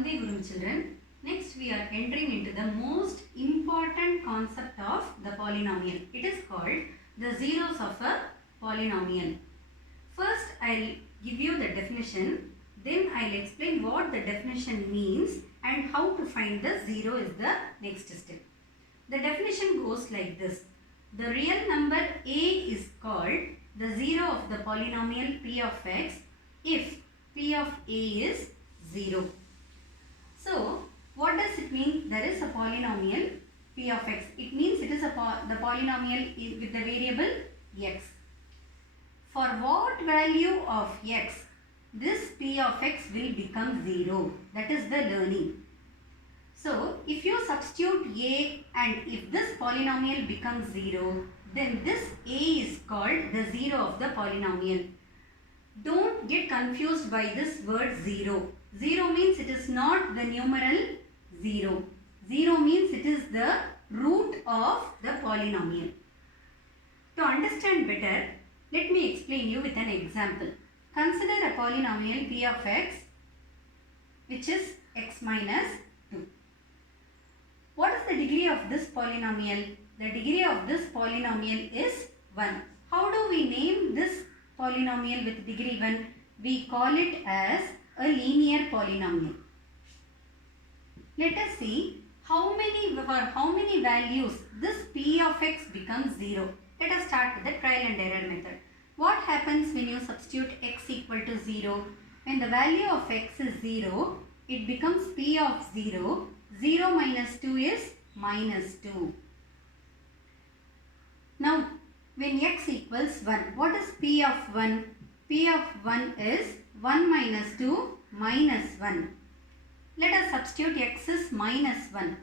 Vande Gurum children. Next we are entering into the most important concept of the polynomial. It is called the zeros of a polynomial. First I'll give you the definition. Then I'll explain what the definition means and how to find the zero is the next step. The definition goes like this. The real number a is called the zero of the polynomial p of x if p of a is 0. So, what does it mean? There is a polynomial p of x. It means it is the polynomial with the variable x. For what value of x, this p of x will become 0. That is the learning. So, if you substitute a and if this polynomial becomes 0, then this a is called the zero of the polynomial. Don't get confused by this word 0. 0 means it is not the numeral 0. 0 means it is the root of the polynomial. To understand better, let me explain you with an example. Consider a polynomial p of x which is x minus 2. What is the degree of this polynomial? The degree of this polynomial is 1. How do we name this polynomial with degree 1? We call it as a linear polynomial. Let us see for how many values this p of x becomes 0. Let us start with the trial and error method. What happens when you substitute x equal to 0? When the value of x is 0, it becomes p of 0. 0 minus 2 is minus 2. Now, when x equals 1, what is p of 1? P of 1 is 1 minus 2 minus 1. Let us substitute x is minus 1.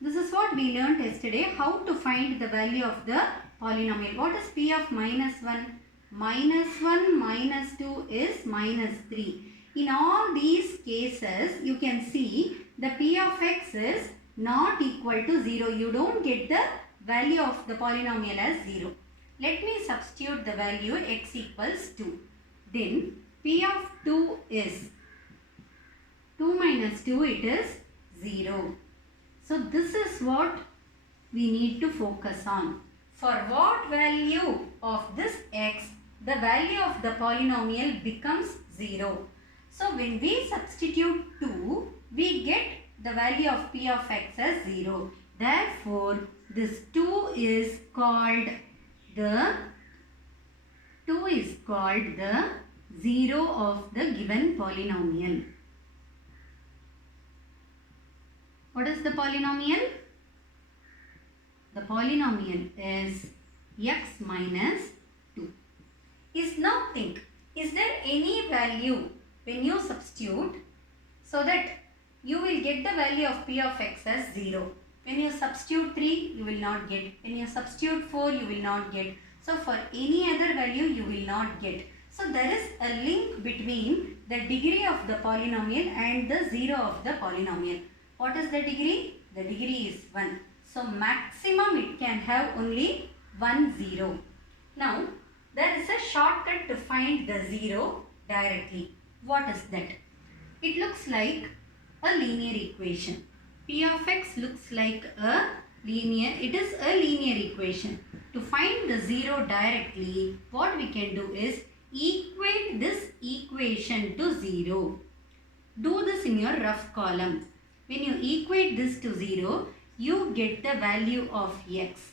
This is what we learned yesterday, how to find the value of the polynomial. What is p of minus 1? Minus 1 minus 2 is minus 3. In all these cases, you can see the p of x is not equal to 0. You don't get the value of the polynomial as 0. Let me substitute the value x equals 2. Then p of 2 is 2 minus 2, it is 0. So this is what we need to focus on. For what value of this x, the value of the polynomial becomes 0. So when we substitute 2, we get the value of p of x as 0. Therefore, this 2 is called the zero of the given polynomial. What is the polynomial? The polynomial is x minus 2. Now think, is there any value when you substitute so that you will get the value of p of x as 0? When you substitute 3, you will not get. When you substitute 4, you will not get. So for any other value, you will not get. So there is a link between the degree of the polynomial and the zero of the polynomial. What is the degree? The degree is 1. So maximum it can have only 1 0. Now there is a shortcut to find the zero directly. What is that? It looks like a linear equation. P of x looks like it is a linear equation. To find the zero directly, what we can do is equate this equation to 0. Do this in your rough column. When you equate this to 0, you get the value of x.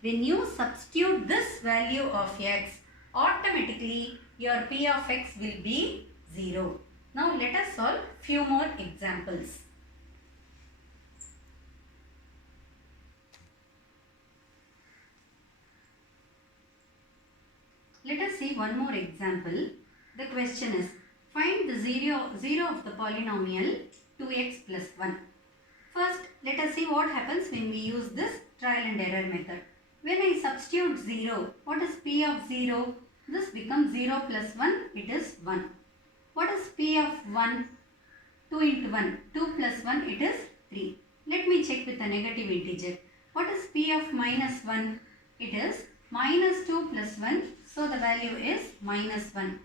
When you substitute this value of x, automatically your p of x will be 0. Now let us solve few more examples. Let us see one more example. The question is, find the zero of the polynomial 2x plus 1. First, let us see what happens when we use this trial and error method. When I substitute 0, what is p of 0? This becomes 0 plus 1, it is 1. What is p of 1? 2 into 1, 2 plus 1, it is 3. Let me check with a negative integer. What is p of minus 1? It is minus 2 plus 1, so the value is minus 1.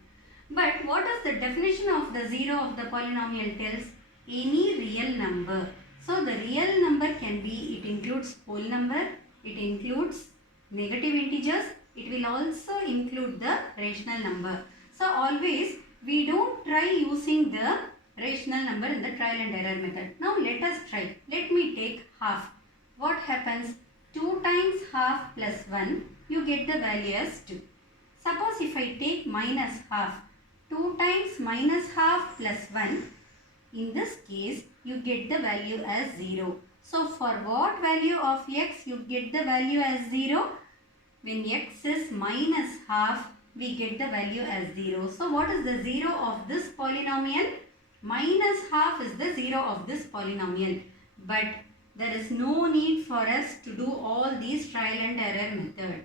But what is the definition of the zero of the polynomial tells? any real number. So the real number can be, it includes whole number, it includes negative integers, it will also include the rational number. So always we don't try using the rational number in the trial and error method. Now let us try. Let me take half. What happens? 2 times half plus 1, you get the value as 2. Suppose if I take minus half, 2 times minus half plus 1, in this case you get the value as 0. So for what value of x you get the value as 0? When x is minus half, we get the value as 0. So what is the 0 of this polynomial? Minus half is the 0 of this polynomial. But there is no need for us to do all these trial and error method.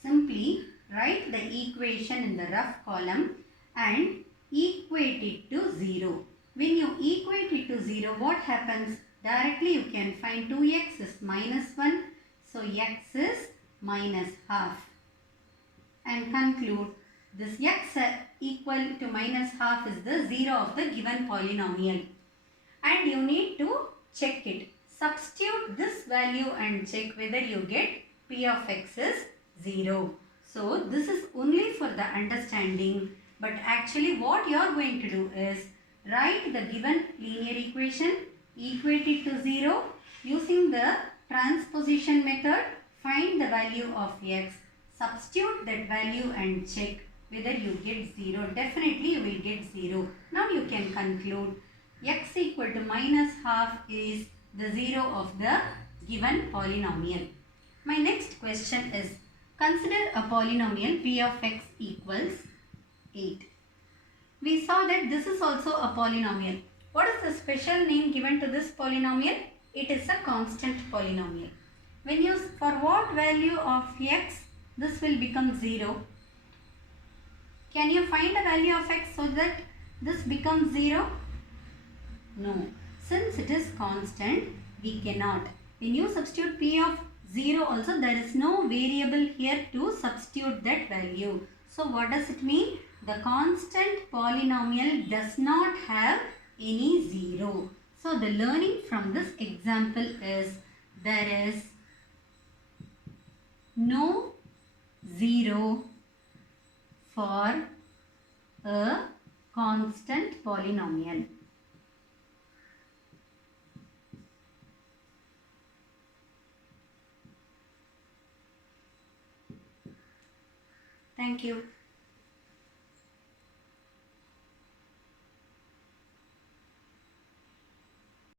Simply write the equation in the rough column and equate it to 0. When you equate it to 0, what happens? Directly you can find 2x is minus 1. So x is minus half. And conclude this x equal to minus half is the 0 of the given polynomial. And you need to check it. Substitute this value and check whether you get p of x is 0. So this is only for the understanding, but actually what you are going to do is write the given linear equation, equate it to 0, using the transposition method, find the value of x, substitute that value and check whether you get 0. Definitely you will get 0. Now you can conclude x equal to minus half is the 0 of the given polynomial. My next question is, consider a polynomial p of x equals 8. We saw that this is also a polynomial. What is the special name given to this polynomial? It is a constant polynomial. When you, for what value of x this will become 0? Can you find a value of x so that this becomes 0? No. Since it is constant, we cannot. When you substitute p of 0 also, there is no variable here to substitute that value. So what does it mean? The constant polynomial does not have any 0. So the learning from this example is, there is no 0 for a constant polynomial. Thank you.